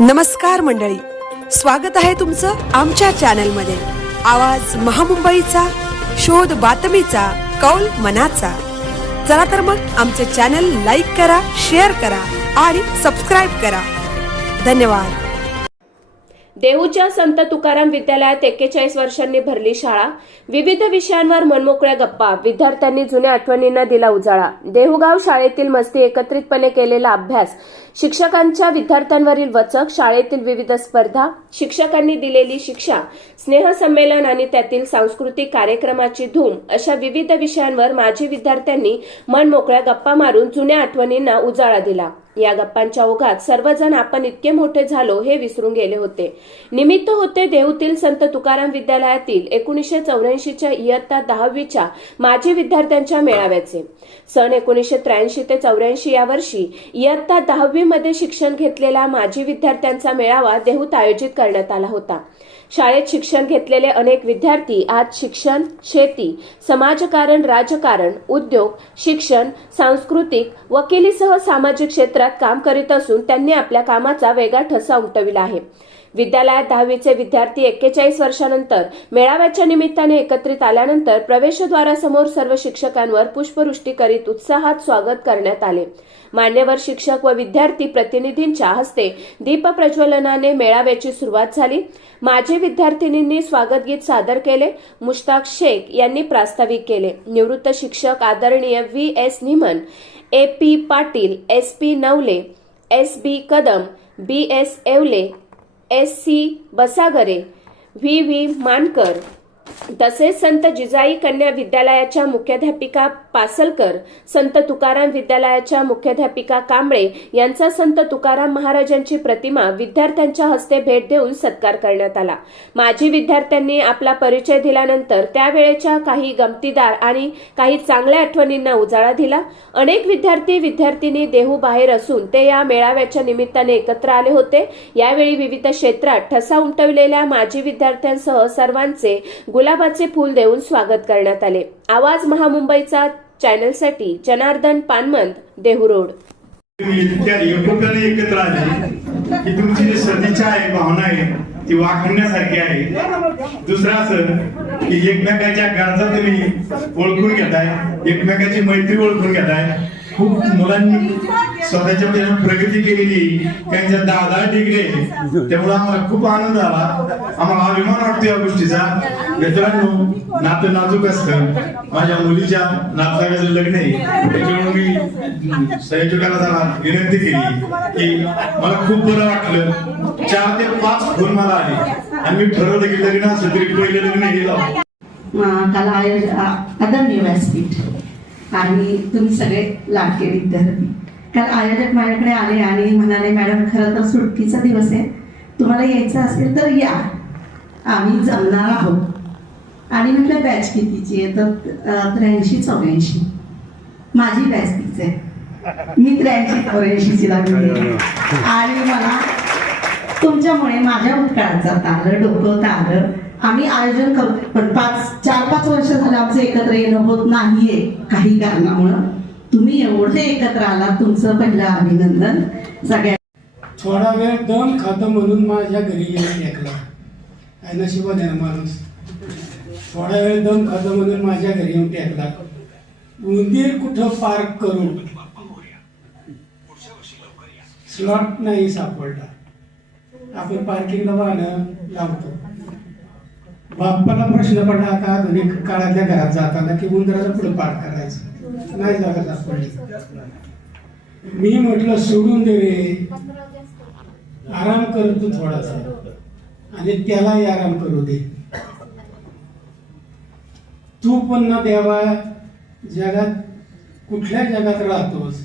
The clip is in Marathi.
नमस्कार मंडळी, स्वागत आहे तुमचं आमच्या चॅनलमध्ये. आवाज महामुंबईचा, शोध बातमीचा, कौल मनाचा. चला तर मग आमचे चॅनल लाईक करा, शेअर करा आणि सबस्क्राईब करा. धन्यवाद. देहूच्या संत तुकाराम विद्यालयात 41 वर्षांनी भरली शाळा. विविध विषयांवर मनमोकळ्या गप्पा. विद्यार्थ्यांनी जुन्या आठवणींना दिला उजाळा. देहूगाव शाळेतील मस्ती, एकत्रितपणे केलेला अभ्यास, शिक्षकांच्या विद्यार्थ्यांवरील वचक, शाळेतील विविध स्पर्धा, शिक्षकांनी दिलेली शिक्षा, स्नेहसंमेलन आणि त्यातील सांस्कृतिक कार्यक्रमाची धूम अशा विविध विषयांवर माजी विद्यार्थ्यांनी मनमोकळ्या गप्पा मारून जुन्या आठवणींना उजाळा दिला. या गप्पांच्या ओघात सर्वजण आपण इतके मोठे झालो हे विसरून गेले होते. निमित्त होते देहूतील संत तुकाराम विद्यालयातील 1984च्या इयत्ता 10वीच्या माजी विद्यार्थ्यांच्या मेळाव्याचे. सन 1983 ते 84 या वर्षी इयत्ता 10वी मध्ये शिक्षण घेतलेल्या माजी विद्यार्थ्यांचा मेळावा देहूत आयोजित करण्यात आला होता. शाळेत शिक्षण घेतलेले अनेक विद्यार्थी आज शिक्षण, शेती, समाजकारण, राजकारण, उद्योग, शिक्षण, सांस्कृतिक, वकिलीसह सामाजिक क्षेत्रात काम करीत असून त्यांनी आपल्या कामाचा वेगळा ठसा उमटविला आहे. विद्यालयात 10वीचे विद्यार्थी 41 वर्षांनंतर मेळाव्याच्या निमित्ताने एकत्रित आल्यानंतर प्रवेशद्वारासमोर सर्व शिक्षकांवर पुष्पवृष्टी करीत उत्साहात स्वागत करण्यात आले. मान्यवर शिक्षक व विद्यार्थी प्रतिनिधींच्या हस्ते दीप प्रज्वलनाने मेळाव्याची सुरुवात झाली. माजी विद्यार्थिनींनी स्वागत गीत सादर केले. मुश्ताक शेख यांनी प्रास्ताविक केले. निवृत्त शिक्षक आदरणीय V.S. निमन, A.P. Patil, S.P. Navale, S.B. Kadam, B.S. Yewale, S.C. बसागरे, V.V. मानकर तसेच संत जिजाई कन्या विद्यालयाच्या मुख्याध्यापिका पासलकर, संत तुकाराम विद्यालयाच्या मुख्याध्यापिका कांबळे यांचा संत तुकाराम महाराजांची प्रतिमा विद्यार्थ्यांच्या हस्ते भेट देऊन सत्कार करण्यात आला. माजी विद्यार्थ्यांनी आपला परिचय दिल्यानंतर त्यावेळेच्या काही गमतीदार आणि काही चांगल्या आठवणींना उजाळा दिला. अनेक विद्यार्थी देहू बाहेर असून ते या मेळाव्याच्या निमित्ताने एकत्र आले होते. यावेळी विविध क्षेत्रात ठसा उमटविलेल्या माजी विद्यार्थ्यांसह सर्वांचे गुलाबाचे फूल देऊन स्वागत करण्यात आले. आवाज महामुंबईचा चॅनलसाठी जनार्दन पानमंद, देहू रोड. एकत्र आले की तुमची जी सदिच्छा आहे, भावना आहे ती वाखण्यासारखी आहे. दुसरं असं की एकमेकाच्या गरजा तुम्ही ओळखून घेताय, एकमेकाची मैत्री ओळखून घेताय. खूप मुलांनी स्वतःच्या प्रगती केलेली, त्यांच्या 10 डिग्री, त्यामुळे आम्हाला खूप आनंद झाला. आम्हाला अभिमान वाटतो या गोष्टीचा. मित्रांनो, नातं नाजूक असतं. माझ्या मुलीच्या नातलाचं लग्न आहे, त्याच्यामुळे मी संयोजकाला त्याला विनंती केली की मला खूप बरं वाटलं. 4 ते 5 फोन मला आले आणि मी ठरवलं की लग्न असलं तरी पहिले लग्न गेलं. त्याला आदरणीय व्यासपीठ आणि तुम्ही सगळे लाडके विद्यार्थी, काल आयोजक माझ्याकडे आले आणि म्हणाले, मॅडम खरं तर सुट्टीचा दिवस आहे, तुम्हाला यायचं असेल तर या, आम्ही जमणार आहोत. आणि म्हटलं बॅच कितीची आहे? तर 83-84. माझी बॅच तीच आहे. मी 83-84ची लागली आणि मला तुमच्यामुळे माझ्या भूतकाळात जाता आलं, डोकं आलं. आम्ही आयोजन करतो पण 4-5 वर्ष झालं आमचं एकत्र येणं होत नाहीये काही कारणामुळं. तुम्ही एवढे एकत्र आला, तुमचं पहिलं अभिनंदन. सगळ्या थोडा वेळ दम खातं म्हणून माझ्या घरी येऊन टेकला. काय नशिबाने माणूस. थोडा वेळ दम खातं म्हणून माझ्या घरी येऊन टेकला. उंदीर कुठं पार्क करू, स्लॉट नाही सापडला. आपण पार्किंगला वाहनं लावतो. बाप्पाला प्रश्न पडला आता आधुनिक काळातल्या घरात जाताना की उंदराला पुढे पाठ करायचं, नाही जागा सापडली. मी म्हटलं सोडून दे रे, आराम कर तू थोडासा आणि त्यालाही आराम करू दे. तू पण ना देवा जगात कुठल्या जगात राहतोस,